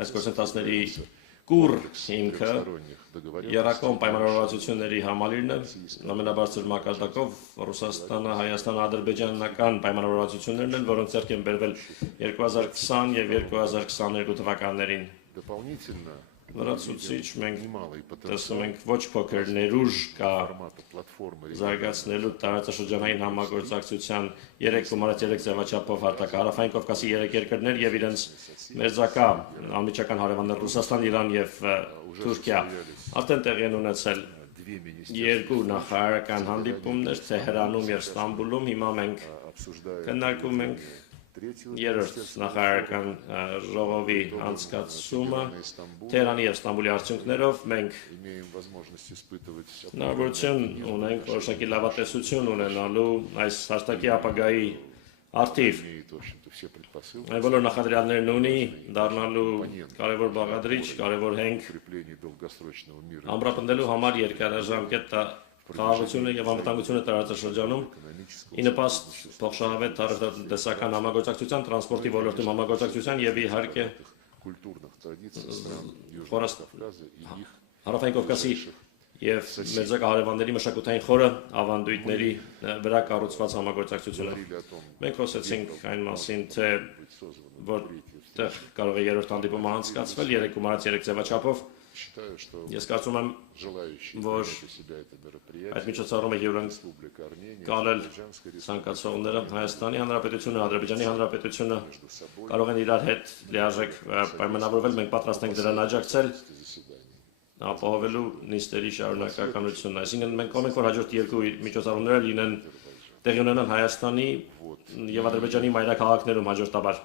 այս գործընթացների կուր հիմքը երակոմ պայմանավորվածությունների համալիրն է, ամենաբարձր մակարդակով Ռուսաստանը, Հայաստանը, ադրբեջանական պայմանավորվածություններն են, որոնք ձեռք են բերվել 2020 և 2022 թվականներին։ Լրացուցիչ մենք տեսնում ենք ոչ փոքր ներուժ կա զարգացնելու տարածաշրջանային համագործակցության 3,3 ձևաչափով հարթակահարավային Կովկասի 3 երկրներ և իրենց մերձակա անմիջական հարևաններ Ռուսաստան, Իրան և Թուրքիա արդեն տեղի են ունեցել երկու նախարարական հանդիպումներ Թեհրանում և Ստամբուլում, հիմա մենք քննարկում ենք երրորդ նախարարական ժողովի անցկացումը Թեհրանի և Ստամբուլի արդյունքներով մենք հնարավորություն ունենք որոշակի լավատեսություն ունենալու այս հաստակի ապագայի արդիվ այն բոլոր նախադրյալներն ունի դառնալու կարևոր բաղադրիչ, կարևոր հենք ամրապնդելու համար երկարաժամկետ խաղաղությունը և անվտանգությունը տարածաշրջանում ի նպաստ փոխշահավետ արդյունաբերական համագործակցության, տրանսպորտի ոլորտում համագործակցության և իհարկե Հարավային Կովկասի և մերձակա հարևանների մշակութային խորը ավանդույթների վրա կառուցված համագործակցությունը։ Մենք խոսեցինք այն մասին, թե որտեղ կարող է երրորդ հանդիպումը անցկացվել 3,3 ձևաչափով։ Ես կարծում եմ, որ այդ միջոցառումը հյուրընկալել ցանկացողները Հայաստանի Հանրապետությունը, Ադրբեջանի Հանրապետությունը կարող են իրար հետ լիարժեք պայմանավորվել, մենք պատրաստ ենք դրան աջակցել ապահովելու նիստերի շարունակականությունն։ Այսինքն մենք կողմ ենք, որ հաջորդ երկու միջոցառումները լինեն տեղի ունենան Հայաստանի և Ադրբեջանի մայրաքաղաքներում հաջորդաբար։